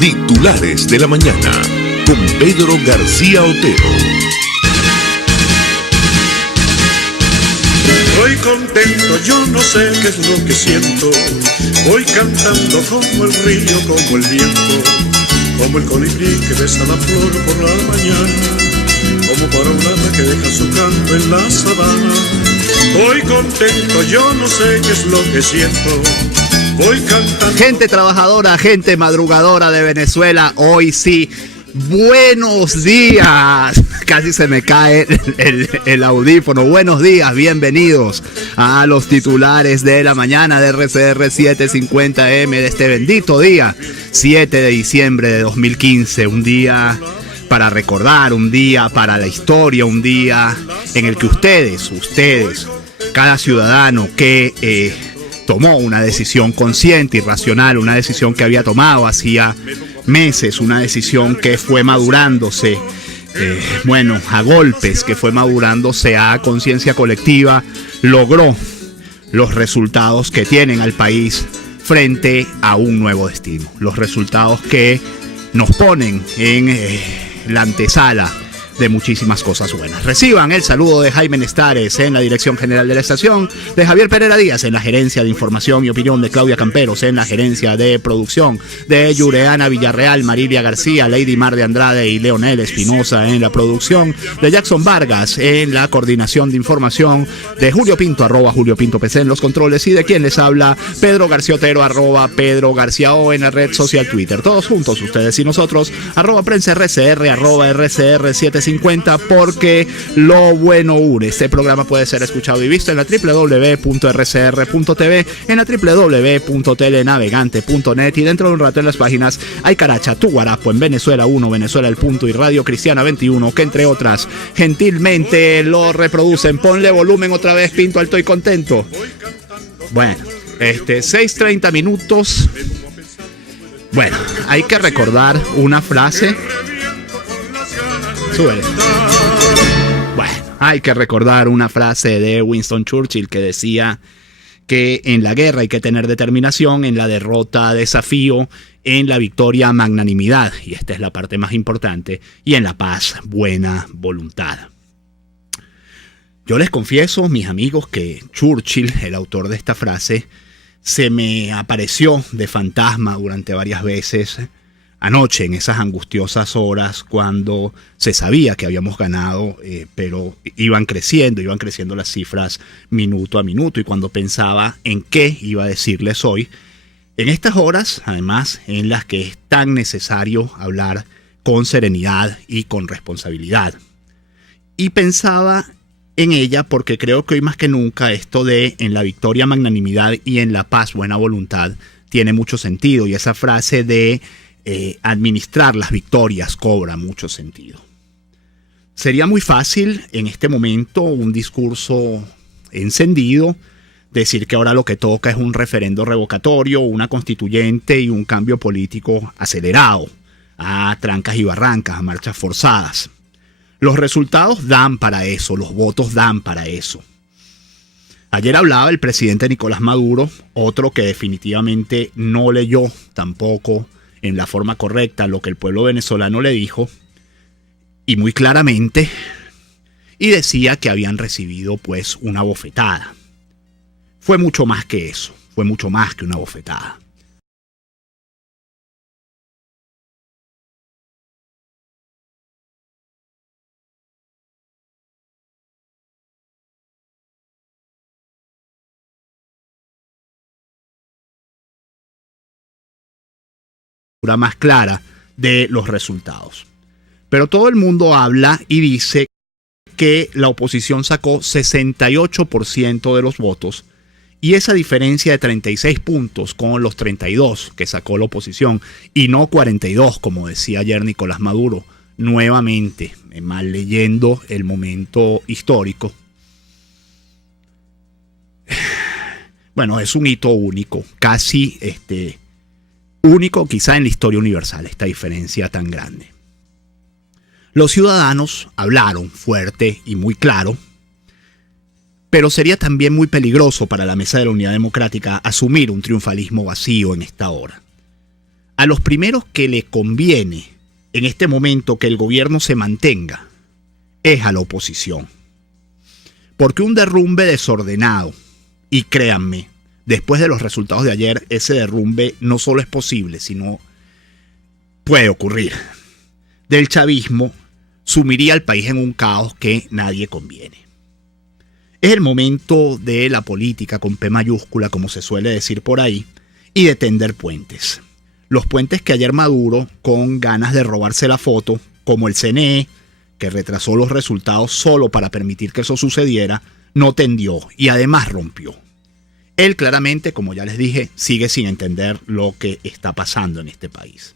Titulares de la mañana con Pedro García Otero. Voy contento, yo no sé qué es lo que siento. Voy cantando como el río, como el viento, como el colibrí que besa la flor por la mañana, como para un ave que deja su canto en la sabana. Voy contento, yo no sé qué es lo que siento. Voy cantando. Gente trabajadora, gente madrugadora de Venezuela, hoy sí. Buenos días, casi se me cae el audífono. Buenos días, bienvenidos a los titulares de la mañana de RCR 750M de este bendito día, 7 de diciembre de 2015. Un día para recordar, un día para la historia, un día en el que ustedes, cada ciudadano que tomó una decisión consciente y racional, una decisión que había tomado hacía meses, una decisión que fue madurándose, a golpes, que fue madurándose a conciencia colectiva, logró los resultados que tienen al país frente a un nuevo destino. Los resultados que nos ponen en la antesala de muchísimas cosas buenas. Reciban el saludo de Jaime Nestares en la dirección general de la estación, de Javier Pereira Díaz en la gerencia de información y opinión, de Claudia Camperos en la gerencia de producción, de Yureana Villarreal, Marilia García, Lady Mar de Andrade y Leonel Espinosa en la producción, de Jackson Vargas en la coordinación de información, de Julio Pinto, @JulioPintoPC en los controles, y de quien les habla, Pedro García Otero, @PedroGarciaO en la red social Twitter. Todos juntos, ustedes y nosotros, @PrensaRCR, @RCR750, porque lo bueno une. Este programa puede ser escuchado y visto en la www.rcr.tv, en la www.telenavegante.net, y dentro de un rato en las páginas Hay Caracha, Tu Guarapo, en Venezuela 1, Venezuela El Punto y Radio Cristiana 21, que entre otras gentilmente lo reproducen. Ponle volumen otra vez, Pinto, alto y contento. Bueno, 6:30 minutos. Bueno, hay que recordar una frase. Súbele. Bueno, hay que recordar una frase de Winston Churchill que decía que en la guerra hay que tener determinación, en la derrota desafío, en la victoria magnanimidad, y esta es la parte más importante, y en la paz buena voluntad. Yo les confieso, mis amigos, que Churchill, el autor de esta frase, se me apareció de fantasma durante varias veces anoche, en esas angustiosas horas cuando se sabía que habíamos ganado, pero iban creciendo las cifras minuto a minuto, y cuando pensaba en qué iba a decirles hoy, en estas horas, además, en las que es tan necesario hablar con serenidad y con responsabilidad. Y pensaba en ella porque creo que hoy más que nunca esto de en la victoria magnanimidad y en la paz buena voluntad tiene mucho sentido, y esa frase de administrar las victorias cobra mucho sentido. Sería muy fácil en este momento, un discurso encendido, decir que ahora lo que toca es un referendo revocatorio, una constituyente y un cambio político acelerado, a trancas y barrancas, a marchas forzadas. Los resultados dan para eso, los votos dan para eso. Ayer hablaba el presidente Nicolás Maduro, otro que definitivamente no leyó tampoco en la forma correcta lo que el pueblo venezolano le dijo, y muy claramente, y decía que habían recibido pues una bofetada. Fue mucho más que eso, fue mucho más que una bofetada. Más clara de los resultados. Pero todo el mundo habla y dice que la oposición sacó 68% de los votos, y esa diferencia de 36 puntos con los 32 que sacó la oposición, y no 42 como decía ayer Nicolás Maduro, nuevamente mal leyendo el momento histórico. Bueno, es un hito único, casi único quizá en la historia universal, esta diferencia tan grande. Los ciudadanos hablaron fuerte y muy claro, pero sería también muy peligroso para la Mesa de la Unidad Democrática asumir un triunfalismo vacío en esta hora. a los primeros que le conviene en este momento que el gobierno se mantenga es a la oposición. Porque un derrumbe desordenado, y créanme, después de los resultados de ayer, ese derrumbe no solo es posible, sino puede ocurrir, del chavismo, sumiría al país en un caos que nadie conviene. Es el momento de la política con P mayúscula, como se suele decir por ahí, y de tender puentes. Los puentes que ayer Maduro, con ganas de robarse la foto, como el CNE, que retrasó los resultados solo para permitir que eso sucediera, no tendió y además rompió. Él claramente, como ya les dije, sigue sin entender lo que está pasando en este país.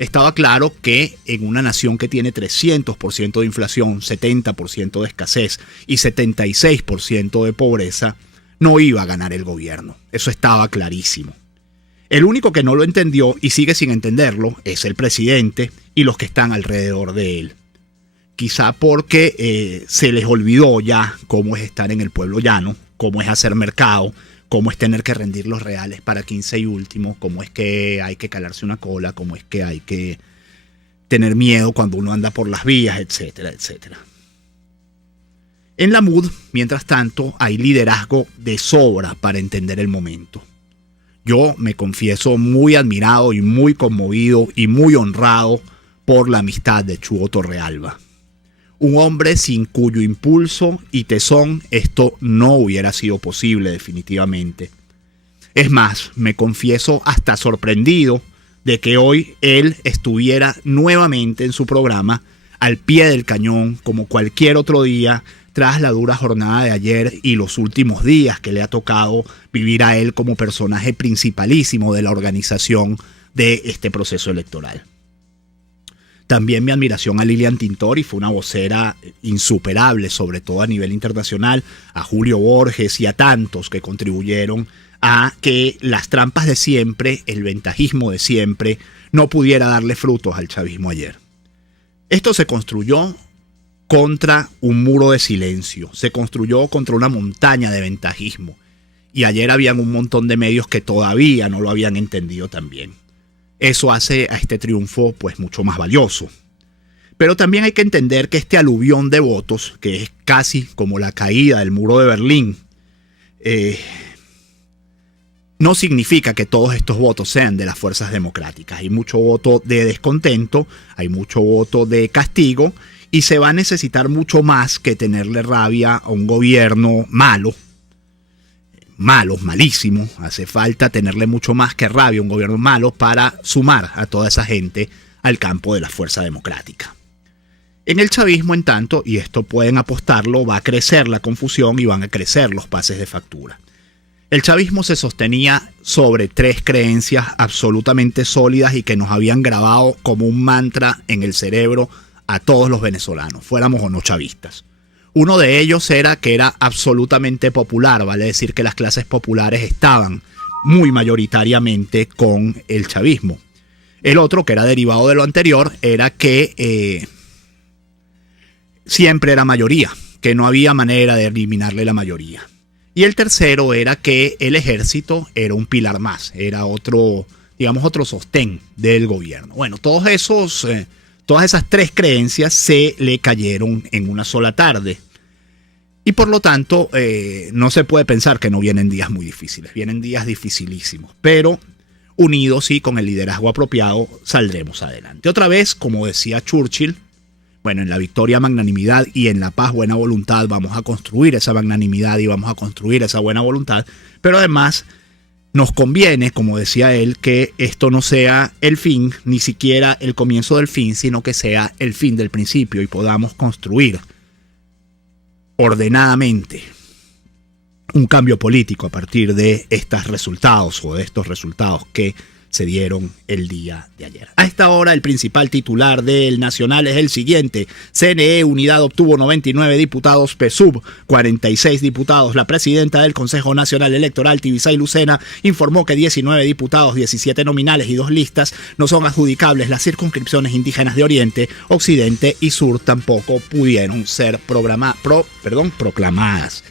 Estaba claro que en una nación que tiene 300% de inflación, 70% de escasez y 76% de pobreza, no iba a ganar el gobierno. Eso estaba clarísimo. El único que no lo entendió y sigue sin entenderlo es el presidente y los que están alrededor de él. Quizá porque se les olvidó ya cómo es estar en el pueblo llano, cómo es hacer mercado, cómo es tener que rendir los reales para 15 y último, cómo es que hay que calarse una cola, cómo es que hay que tener miedo cuando uno anda por las vías, etcétera, etcétera. En la MUD, mientras tanto, hay liderazgo de sobra para entender el momento. Yo me confieso muy admirado y muy conmovido y muy honrado por la amistad de Chugo Torrealba. Un hombre sin cuyo impulso y tesón esto no hubiera sido posible definitivamente. Es más, me confieso hasta sorprendido de que hoy él estuviera nuevamente en su programa al pie del cañón como cualquier otro día tras la dura jornada de ayer y los últimos días que le ha tocado vivir a él como personaje principalísimo de la organización de este proceso electoral. También mi admiración a Lilian Tintori, fue una vocera insuperable, sobre todo a nivel internacional, a Julio Borges y a tantos que contribuyeron a que las trampas de siempre, el ventajismo de siempre, no pudiera darle frutos al chavismo ayer. Esto se construyó contra un muro de silencio, se construyó contra una montaña de ventajismo. Y ayer habían un montón de medios que todavía no lo habían entendido también. Eso hace a este triunfo pues mucho más valioso. Pero también hay que entender que este aluvión de votos, que es casi como la caída del muro de Berlín, no significa que todos estos votos sean de las fuerzas democráticas. Hay mucho voto de descontento, hay mucho voto de castigo y se va a necesitar mucho más que tenerle rabia a un gobierno malísimo. Hace falta tenerle mucho más que rabia a un gobierno malo para sumar a toda esa gente al campo de la fuerza democrática. En el chavismo, en tanto, y esto pueden apostarlo, va a crecer la confusión y van a crecer los pases de factura. El chavismo se sostenía sobre 3 creencias absolutamente sólidas y que nos habían grabado como un mantra en el cerebro a todos los venezolanos, fuéramos o no chavistas. Uno de ellos era que era absolutamente popular, vale decir que las clases populares estaban muy mayoritariamente con el chavismo. El otro, que era derivado de lo anterior, era que siempre era mayoría, que no había manera de eliminarle la mayoría. Y el tercero era que el ejército era un pilar más, era otro sostén del gobierno. Bueno, todas esas 3 creencias se le cayeron en una sola tarde. Y por lo tanto, no se puede pensar que no vienen días muy difíciles, vienen días dificilísimos, pero unidos y con el liderazgo apropiado saldremos adelante. Otra vez, como decía Churchill, bueno, en la victoria magnanimidad y en la paz buena voluntad vamos a construir esa magnanimidad y vamos a construir esa buena voluntad, pero además nos conviene, como decía él, que esto no sea el fin, ni siquiera el comienzo del fin, sino que sea el fin del principio y podamos construir ordenadamente un cambio político a partir de estos resultados o de estos resultados que se dieron el día de ayer. A esta hora el principal titular del Nacional es el siguiente: CNE Unidad obtuvo 99 diputados, PSUV 46 diputados. La presidenta del Consejo Nacional Electoral, Tibisay Lucena, informó que 19 diputados, 17 nominales y 2 listas no son adjudicables. Las circunscripciones indígenas de Oriente, Occidente y Sur tampoco pudieron ser proclamadas.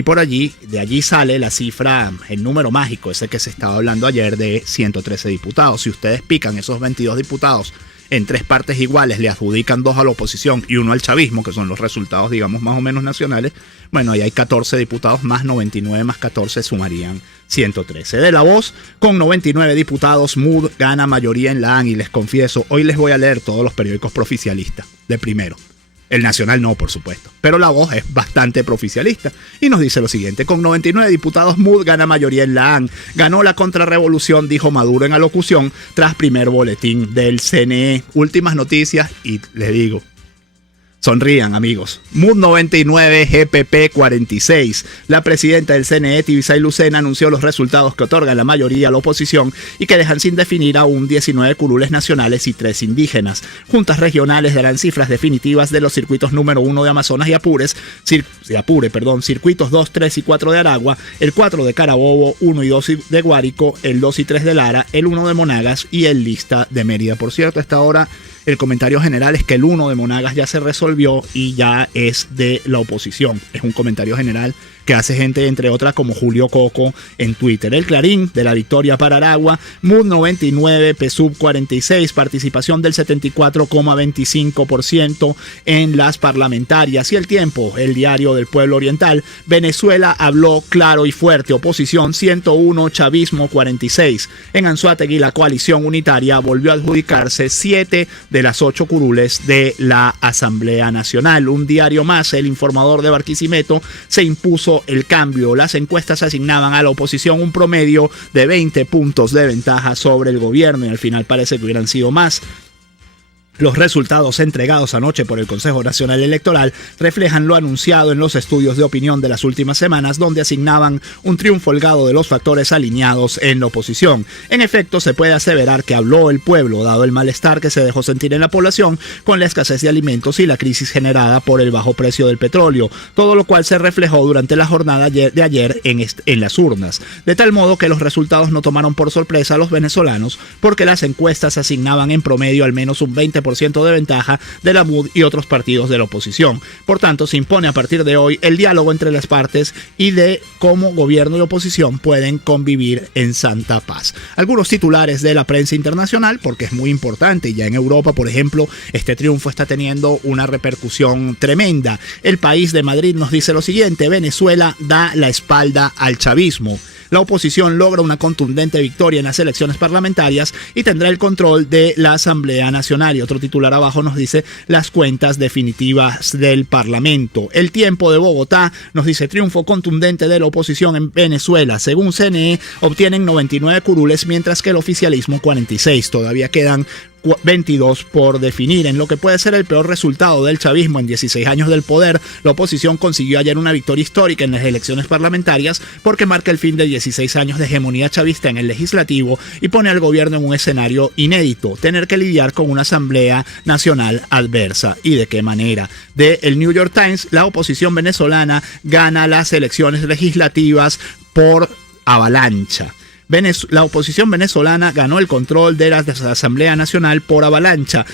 y de allí sale la cifra, el número mágico, ese que se estaba hablando ayer, de 113 diputados. Si ustedes pican esos 22 diputados en 3 partes iguales, le adjudican 2 a la oposición y 1 al chavismo, que son los resultados, digamos, más o menos nacionales, bueno, ahí hay 14 diputados más 99 más 14 sumarían 113. De La Voz, con 99 diputados, Mood gana mayoría en la AN, y les confieso, hoy les voy a leer todos los periódicos proficialistas de primero. El Nacional no, por supuesto, pero La Voz es bastante proficialista y nos dice lo siguiente: con 99 diputados, Mood gana mayoría en la AN. Ganó la contrarrevolución, dijo Maduro en alocución tras primer boletín del CNE. Últimas noticias y les digo, sonrían, amigos. Mood 99, GPP 46. La presidenta del CNE, Tibisay Lucena, anunció los resultados que otorgan la mayoría a la oposición y que dejan sin definir aún 19 curules nacionales y 3 indígenas. Juntas regionales darán cifras definitivas de los circuitos número 1 de Amazonas y circuitos 2, 3 y 4 de Aragua, el 4 de Carabobo, 1 y 2 de Guárico, el 2 y 3 de Lara, el 1 de Monagas y el Lista de Mérida. Por cierto, a esta hora el comentario general es que el 1 de Monagas ya se resolvió y ya es de la oposición. Es un comentario general que hace gente, entre otras, como Julio Coco en Twitter. El Clarín, de la victoria para Aragua, Mood 99, PSUV 46, participación del 74,25% en las parlamentarias. Y El Tiempo, el diario del pueblo oriental, Venezuela habló claro y fuerte, oposición 101, chavismo 46. En Anzoátegui, la coalición unitaria volvió a adjudicarse 7 de las 8 curules de la Asamblea Nacional. Un diario más, El Informador de Barquisimeto, se impuso el cambio. Las encuestas asignaban a la oposición un promedio de 20 puntos de ventaja sobre el gobierno y al final parece que hubieran sido más. Los resultados entregados anoche por el Consejo Nacional Electoral reflejan lo anunciado en los estudios de opinión de las últimas semanas, donde asignaban un triunfo holgado de los factores alineados en la oposición. En efecto, se puede aseverar que habló el pueblo, dado el malestar que se dejó sentir en la población con la escasez de alimentos y la crisis generada por el bajo precio del petróleo, todo lo cual se reflejó durante la jornada de ayer en las urnas, de tal modo que los resultados no tomaron por sorpresa a los venezolanos, porque las encuestas asignaban en promedio al menos un 20% de ventaja de la MUD y otros partidos de la oposición. Por tanto, se impone a partir de hoy el diálogo entre las partes y de cómo gobierno y oposición pueden convivir en santa paz. Algunos titulares de la prensa internacional, porque es muy importante. Ya en Europa, por ejemplo, este triunfo está teniendo una repercusión tremenda. El País de Madrid nos dice lo siguiente: Venezuela da la espalda al chavismo. La oposición logra una contundente victoria en las elecciones parlamentarias y tendrá el control de la Asamblea Nacional. Y otro titular abajo nos dice las cuentas definitivas del Parlamento. El Tiempo de Bogotá nos dice triunfo contundente de la oposición en Venezuela. Según CNE, obtienen 99 curules, mientras que el oficialismo 46. Todavía quedan 22 por definir. En lo que puede ser el peor resultado del chavismo en 16 años del poder, la oposición consiguió ayer una victoria histórica en las elecciones parlamentarias, porque marca el fin de 16 años de hegemonía chavista en el legislativo y pone al gobierno en un escenario inédito: tener que lidiar con una Asamblea Nacional adversa. ¿Y de qué manera? De el New York Times, la oposición venezolana gana las elecciones legislativas por avalancha. La oposición venezolana ganó el control de la Asamblea Nacional por avalancha,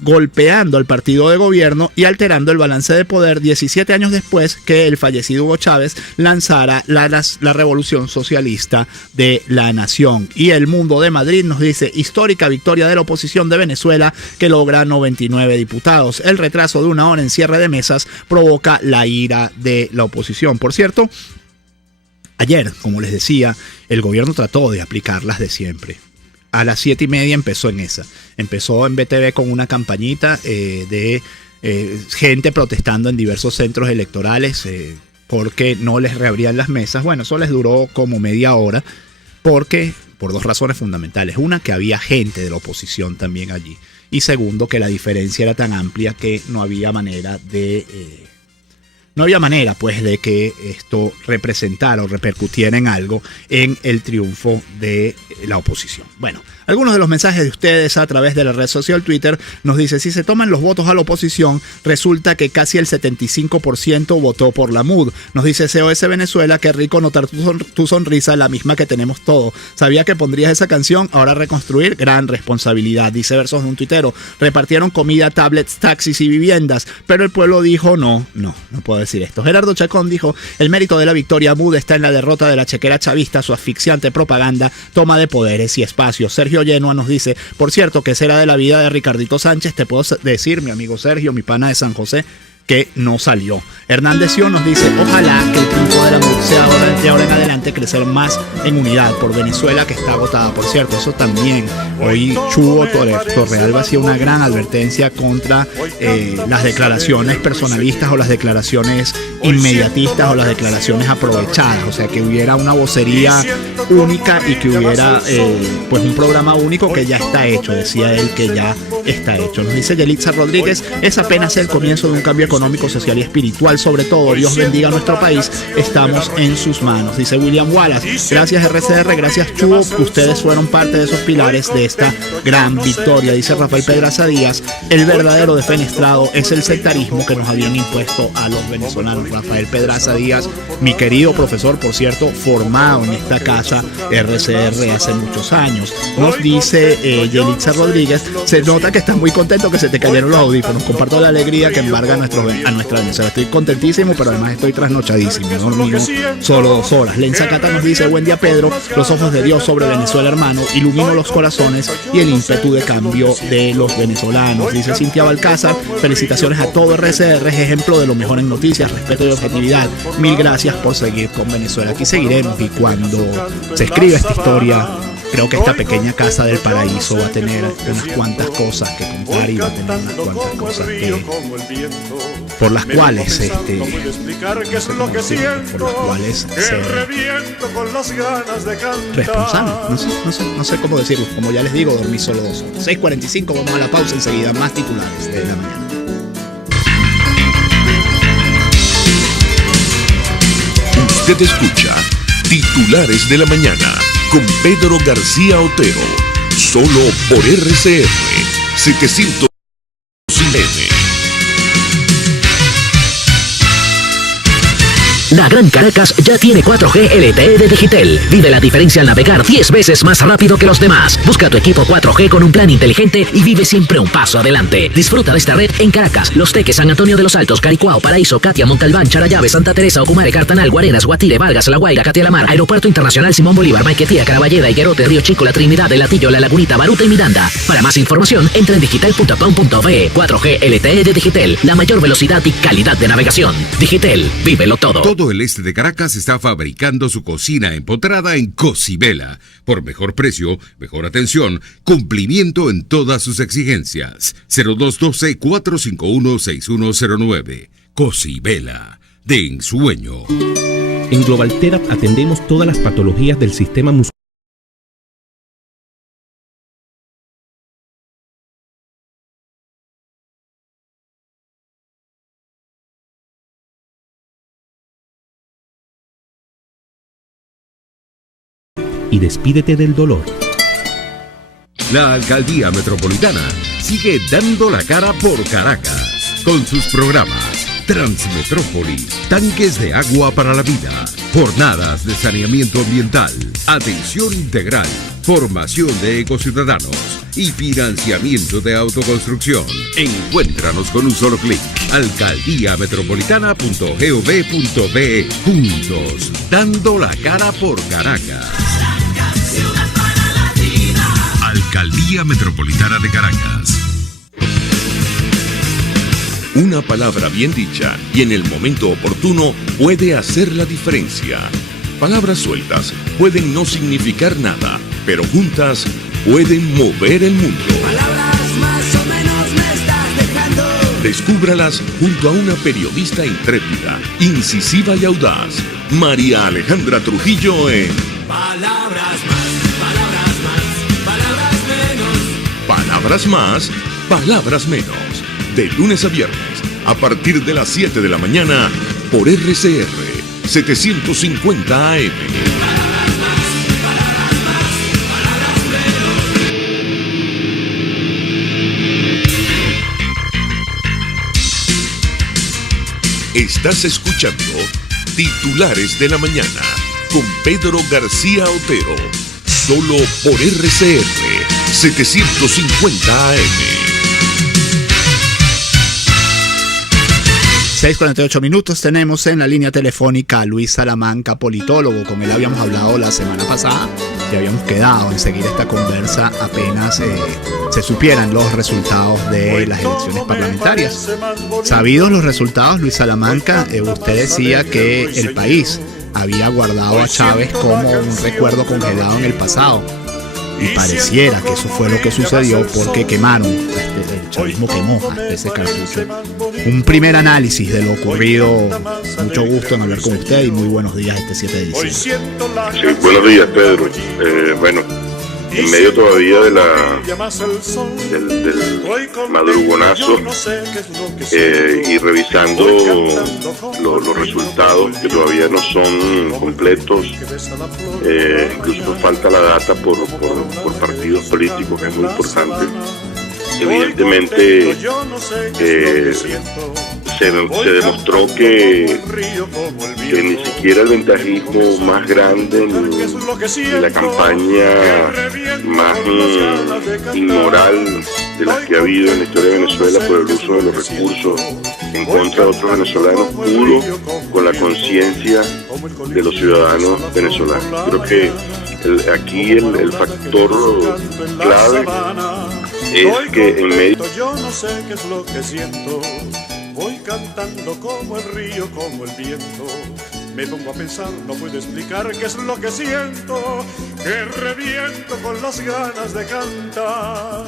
golpeando al partido de gobierno y alterando el balance de poder 17 años después que el fallecido Hugo Chávez lanzara la revolución socialista de la nación. Y El Mundo de Madrid nos dice histórica victoria de la oposición de Venezuela, que logra 99 diputados. El retraso de una hora en cierre de mesas provoca la ira de la oposición. Por cierto, ayer, como les decía, el gobierno trató de aplicar las de siempre. A las 7:30 empezó en esa. Empezó en BTV con una campañita de gente protestando en diversos centros electorales porque no les reabrían las mesas. Bueno, eso les duró como media hora por 2 razones fundamentales. Una, que había gente de la oposición también allí. Y segundo, que la diferencia era tan amplia que no había manera pues de que esto representara o repercutiera en algo en el triunfo de la oposición. Bueno, algunos de los mensajes de ustedes a través de la red social Twitter. Nos dice, si se toman los votos a la oposición, resulta que casi el 75% votó por la MUD. Nos dice COS Venezuela, qué rico notar tu sonrisa, la misma que tenemos todos. Sabía que pondrías esa canción, ahora reconstruir, gran responsabilidad. Dice versos de un tuitero, repartieron comida, tablets, taxis y viviendas, pero el pueblo dijo no puedo decir esto. Gerardo Chacón dijo, el mérito de la victoria MUD está en la derrota de la chequera chavista, su asfixiante propaganda, toma de poderes y espacios. Sergio Yenua nos dice, por cierto, ¿qué será de la vida de Ricardito Sánchez? Te puedo decir, mi amigo Sergio, mi pana de San José, que no salió. Hernández Sion nos dice, ojalá que el triunfo de la MUD sea de ahora en adelante crecer más en unidad por Venezuela, que está agotada. Por cierto, eso también, hoy Chugo Torrealba hacía una gran advertencia contra las declaraciones personalistas o las declaraciones inmediatistas o las declaraciones aprovechadas, o sea, que hubiera una vocería única y que hubiera pues un programa único que ya está hecho, decía él que ya está hecho. Nos dice Yelitza Rodríguez, es apenas el comienzo de un cambio económico, social y espiritual, sobre todo, Dios bendiga a nuestro país, estamos en sus manos. Dice William Wallace, gracias RCR, gracias Chugo, ustedes fueron parte de esos pilares de esta gran victoria. Dice Rafael Pedraza Díaz, el verdadero defenestrado es el sectarismo que nos habían impuesto a los venezolanos. Rafael Pedraza Díaz, mi querido profesor, por cierto, formado en esta casa RCR hace muchos años. Nos dice Yelitza Rodríguez, se nota que estás muy contento, que se te cayeron los audífonos, comparto la alegría que embarga a nuestra Venezuela. Estoy contentísimo, pero además estoy trasnochadísimo, dormido solo 2 horas. Lenza Cata nos dice, buen día Pedro, los ojos de Dios sobre Venezuela, hermano, ilumino los corazones y el ímpetu de cambio de los venezolanos. Dice Cintia Balcázar, felicitaciones a todo RCR, es ejemplo de lo mejor en noticias, respeto y objetividad. Mil gracias por seguir con Venezuela. Aquí seguiremos, y cuando se escriba esta historia, creo que esta pequeña casa del paraíso va a tener unas cuantas cosas que contar y va a tener unas cuantas cosas por las cuales ser responsable. No sé cómo decirlo. Como ya les digo, dormí solo 2 horas. 6:45, vamos a la pausa, enseguida más titulares de la mañana. Usted escucha Titulares de la Mañana con Pedro García Otero, solo por RCR 700 M. La Gran Caracas ya tiene 4G LTE de Digitel. Vive la diferencia al navegar 10 veces más rápido que los demás. Busca tu equipo 4G con un plan inteligente y vive siempre un paso adelante. Disfruta de esta red en Caracas, Los Teques, San Antonio de los Altos, Caricuao, Paraíso, Catia, Montalbán, Charallave, Santa Teresa, Ocumare, Cartanal, Guarenas, Guatire, Vargas, La Guaira, Catialamar, Aeropuerto Internacional Simón Bolívar, Maiquetía, Caraballeda, Higuerote, Río Chico, La Trinidad, El Latillo, La Lagunita, Baruta y Miranda. Para más información, entra en digital.com.be. 4G LTE de Digitel, la mayor velocidad y calidad de navegación. Digitel, vívelo todo. Todo el este de Caracas está fabricando su cocina empotrada en Cocibela. Por mejor precio, mejor atención, cumplimiento en todas sus exigencias. 0212-451-6109. Cocibela, de ensueño. En Global Therapy atendemos todas las patologías del sistema muscular y despídete del dolor. La Alcaldía Metropolitana sigue dando la cara por Caracas con sus programas Transmetrópoli, tanques de agua para la vida, jornadas de saneamiento ambiental, atención integral, formación de ecociudadanos y financiamiento de autoconstrucción. Encuéntranos con un solo clic. alcaldiametropolitana.gov.be. Juntos, dando la cara por Caracas. Alcaldía Metropolitana de Caracas. Una palabra bien dicha y en el momento oportuno puede hacer la diferencia. Palabras sueltas pueden no significar nada, pero juntas pueden mover el mundo. Palabras más o menos me estás dejando. Descúbralas junto a una periodista intrépida, incisiva y audaz, María Alejandra Trujillo en Palabras más, palabras más, palabras menos. Palabras más, palabras menos. De lunes a viernes, a partir de las 7 de la mañana, por RCR 750 AM. Palabras más, palabras más, palabras menos. Estás escuchando Titulares de la Mañana con Pedro García Otero, solo por RCR 750 AM. 6:48 minutos tenemos en la línea telefónica a Luis Salamanca, politólogo. Con él habíamos hablado la semana pasada y habíamos quedado en seguir esta conversa apenas se supieran los resultados de las elecciones parlamentarias. Sabidos los resultados, Luis Salamanca, usted decía que el país había guardado a Chávez como un recuerdo congelado en el pasado. Y pareciera que eso fue lo que sucedió porque quemaron, el chavismo quemó ese cartucho. Un primer análisis de lo ocurrido. Mucho gusto en hablar con usted y muy buenos días este 7 de diciembre. Sí, buenos días, Pedro. Bueno, en medio todavía de del madrugonazo y revisando los resultados que todavía no son completos, incluso nos falta la data por partidos políticos, que es muy importante. Evidentemente se demostró que ni siquiera el ventajismo más grande ni la campaña más inmoral de las que ha habido en la historia de Venezuela por el uso de los recursos en contra de otros venezolanos pudo con la conciencia de los ciudadanos venezolanos. Creo que aquí el factor clave es que en medio... Yo no sé qué es lo que siento, voy cantando como el río, como el viento. Me pongo a pensar, no puedo explicar qué es lo que siento, que reviento con las ganas de cantar.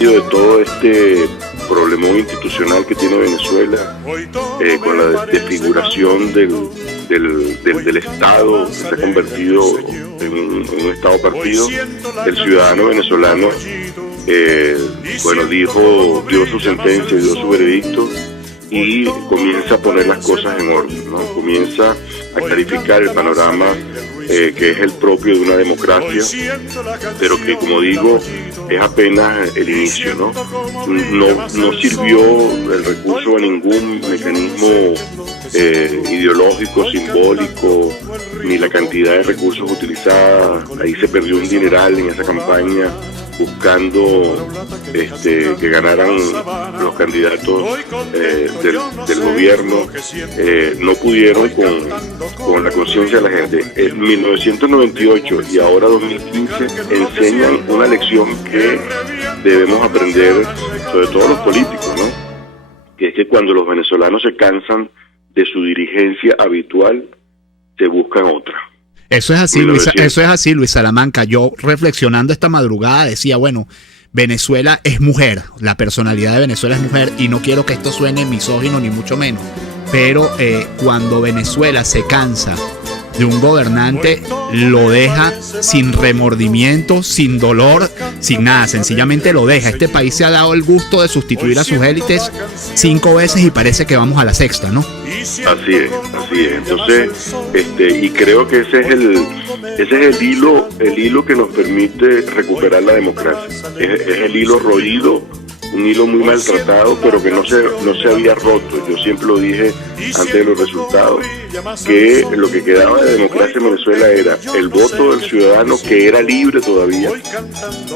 De todo este problemón institucional que tiene Venezuela, con la desfiguración del Estado, que se ha convertido en un Estado partido, el ciudadano venezolano dio su sentencia, dio su veredicto y comienza a poner las cosas en orden, ¿no? Comienza a clarificar el panorama que es el propio de una democracia, pero que, como digo, es apenas el inicio, ¿no? No sirvió el recurso a ningún mecanismo ideológico, simbólico, ni la cantidad de recursos utilizada. Ahí se perdió un dineral en esa campaña buscando que ganaran los candidatos del gobierno. No pudieron con la conciencia de la gente. En 1998 y ahora 2015 enseñan una lección que debemos aprender, sobre todo los políticos, ¿no? Que es que cuando los venezolanos se cansan de su dirigencia habitual, se buscan otra. Eso es así, Luis Salamanca. Yo, reflexionando esta madrugada, decía, bueno, Venezuela es mujer, la personalidad de Venezuela es mujer, y no quiero que esto suene misógino ni mucho menos, pero cuando Venezuela se cansa de un gobernante, lo deja sin remordimiento, sin dolor, sin nada, sencillamente lo deja. Este país se ha dado el gusto de sustituir a sus élites 5 veces y parece que vamos a la 6ª, ¿no? Así es. Entonces, y creo que ese es el hilo que nos permite recuperar la democracia. Es el hilo roído, un hilo muy maltratado, pero que no se había roto. Yo siempre lo dije antes de los resultados, que lo que quedaba de democracia en Venezuela era el voto del ciudadano, que era libre todavía,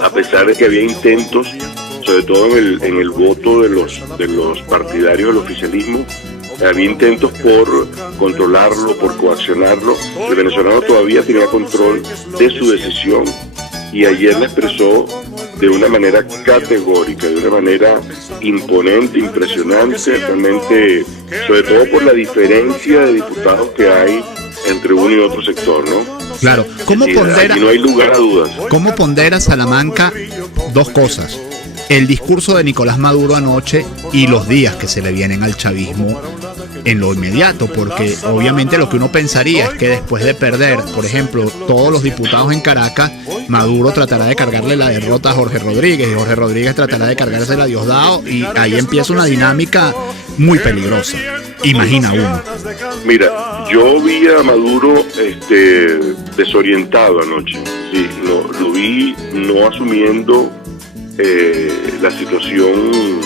a pesar de que había intentos, sobre todo en el voto de los partidarios del oficialismo. Había intentos por controlarlo, por coaccionarlo. El venezolano todavía tenía control de su decisión y ayer la expresó de una manera categórica, de una manera imponente, impresionante, realmente, sobre todo por la diferencia de diputados que hay entre uno y otro sector, ¿no? Claro. ¿Cómo pondera? No hay lugar a dudas. ¿Cómo pondera Salamanca dos cosas? El discurso de Nicolás Maduro anoche y los días que se le vienen al chavismo en lo inmediato, porque obviamente lo que uno pensaría es que después de perder, por ejemplo, todos los diputados en Caracas, Maduro tratará de cargarle la derrota a Jorge Rodríguez y Jorge Rodríguez tratará de cargársela a Diosdado, y ahí empieza una dinámica muy peligrosa. Imagina uno. Mira, yo vi a Maduro desorientado anoche. Sí, lo vi no asumiendo la situación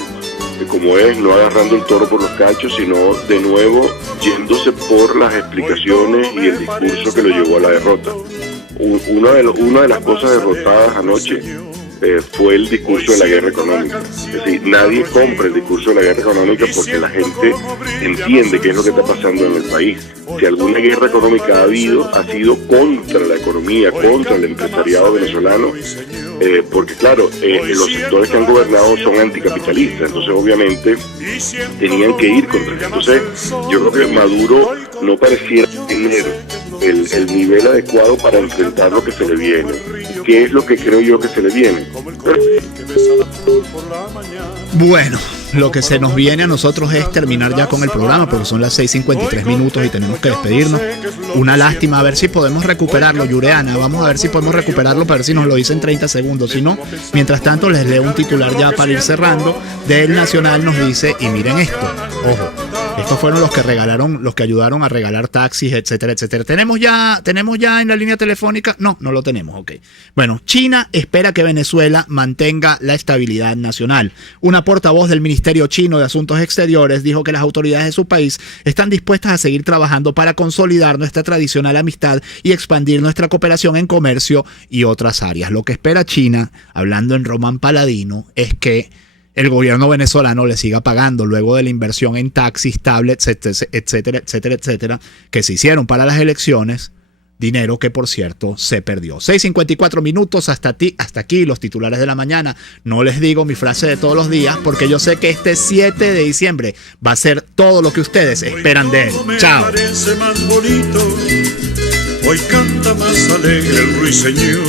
como es, no agarrando el toro por los cachos, sino de nuevo yéndose por las explicaciones y el discurso que lo llevó a la derrota. Una de las cosas derrotadas anoche fue el discurso de la guerra económica. Es decir, nadie compra el discurso de la guerra económica porque la gente entiende qué es lo que está pasando en el país. Si alguna guerra económica ha sido contra la economía, contra el empresariado venezolano, porque claro, los sectores que han gobernado son anticapitalistas, entonces obviamente tenían que ir contra eso. Entonces yo creo que Maduro no pareciera tener el nivel adecuado para enfrentar lo que se le viene. ¿Qué es lo que creo yo que se le viene? Bueno, lo que se nos viene a nosotros es terminar ya con el programa porque son las 6:53 minutos y tenemos que despedirnos. Una lástima, a ver si podemos recuperarlo, Yureana. Vamos a ver si podemos recuperarlo para ver si nos lo dice en 30 segundos. Si no, mientras tanto les leo un titular ya para ir cerrando. Del Nacional nos dice, y miren esto, ojo, estos fueron los que ayudaron a regalar taxis, etcétera, etcétera. ¿Tenemos ya en la línea telefónica? No lo tenemos, ok. Bueno, China espera que Venezuela mantenga la estabilidad nacional. Una portavoz del Ministerio Chino de Asuntos Exteriores dijo que las autoridades de su país están dispuestas a seguir trabajando para consolidar nuestra tradicional amistad y expandir nuestra cooperación en comercio y otras áreas. Lo que espera China, hablando en Román Paladino, es que el gobierno venezolano le siga pagando luego de la inversión en taxis, tablets, etcétera, etcétera, etcétera, que se hicieron para las elecciones, dinero que por cierto se perdió. 6:54 minutos, hasta aquí los titulares de la mañana. No les digo mi frase de todos los días porque yo sé que este 7 de diciembre va a ser todo lo que ustedes esperan de él. Chao. Hoy canta más alegre el ruiseñor.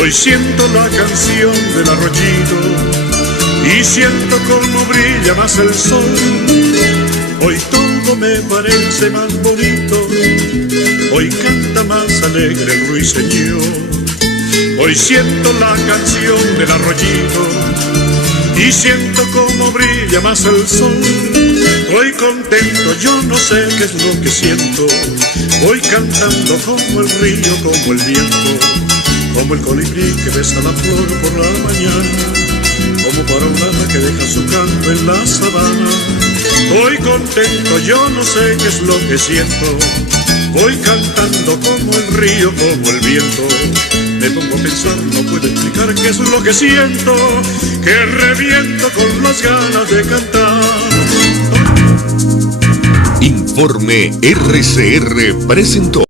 Hoy siento la canción del arroyito y siento cómo brilla más el sol. Hoy todo me parece más bonito. Hoy canta más alegre el ruiseñor. Hoy siento la canción del arroyito y siento cómo brilla más el sol. Hoy contento, yo no sé qué es lo que siento. Voy cantando como el río, como el viento, como el colibrí que besa la flor por la mañana, como para un ave que deja su canto en la sabana. Hoy contento, yo no sé qué es lo que siento. Voy cantando como el río, como el viento. Me pongo a pensar, no puedo explicar qué es lo que siento, que reviento con las ganas de cantar. Informe RCR presentó.